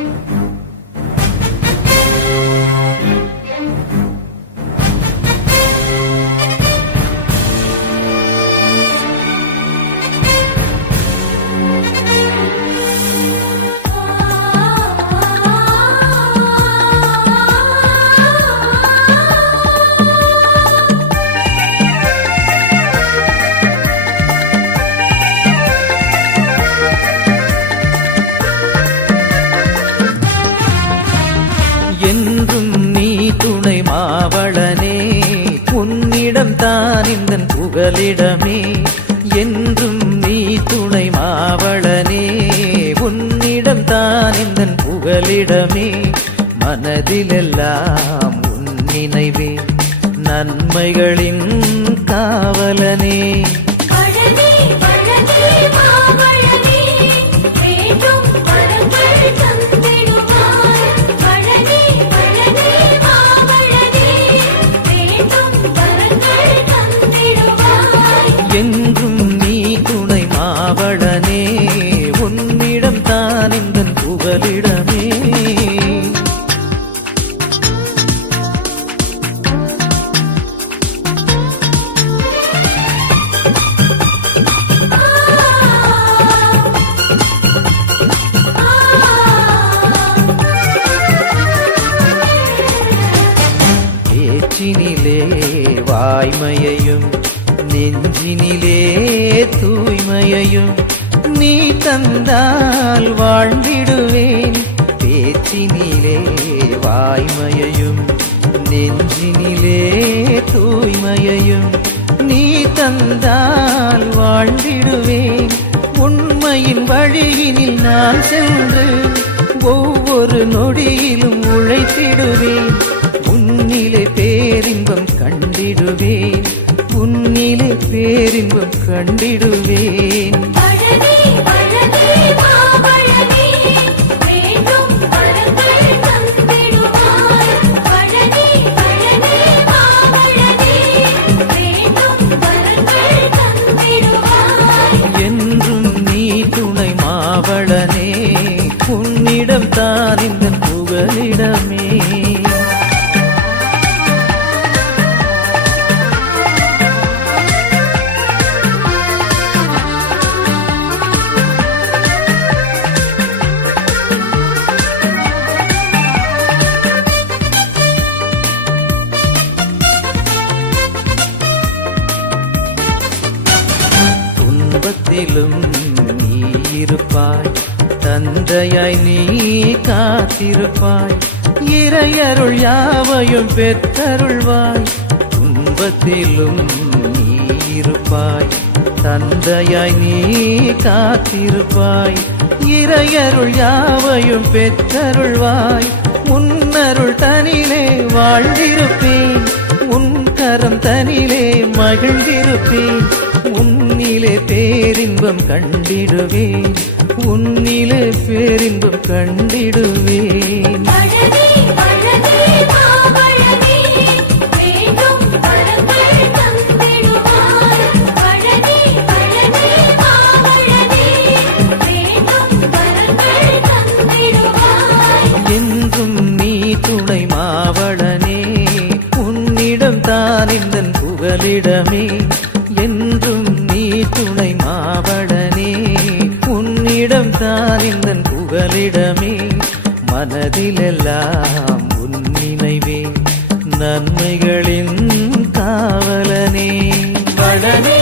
என்றும் தான் புகலிடமே என்றும் நீ துணை மாவளனே. உன்னிடம் தான் இந்த புகலிடமே மனதிலெல்லாம் உன் நினைவே. நன்மைகளின் காவலனே. நெஞ்சினிலே வாய்மையையும் நெஞ்சினிலே தூய்மையையும் நீ தந்தால் வாழ்ந்திடுவேன். பேச்சினிலே வாய்மையையும் நெஞ்சினிலே தூய்மையையும் நீ தந்தால் வாழ்ந்திடுவேன். உண்மையின் வழியினில் நான் சென்று ஒவ்வொரு நொடியிலும் உழைத்திடுவேன். வரங்கள் தந்திடுவாய். என்றும் நீ துணை மாவளனே உன்னிடம் தான் இந்த துன்பத்திலும் நீ இருப்பாய் தந்தையாய் நீ காத்திருப்பாய். இறையருள் யாவையும் பெற்றருள்வாய். துன்பத்திலும் நீ இருப்பாய் தந்தையாய் நீ காத்திருப்பாய். இறையருள் யாவையும் பெற்றருள்வாய். முன்னருள் தனிலே வாழ்ந்திருப்பேன். உன் கரம் தனிலே மகிழ்ந்திருப்பேன். உன்னிலே பேரின்பம் கண்டிடுவேன். உன்னிலே பேரின்பம் கண்டிடுவேன். புகலிடமே என்றும் நீ துணை மாவடனே. உன்னிடம் தான் இந்த புகலிடமே. மனதிலெல்லாம் உன் நினைவே நன்மைகளின் காவலனே. வளனே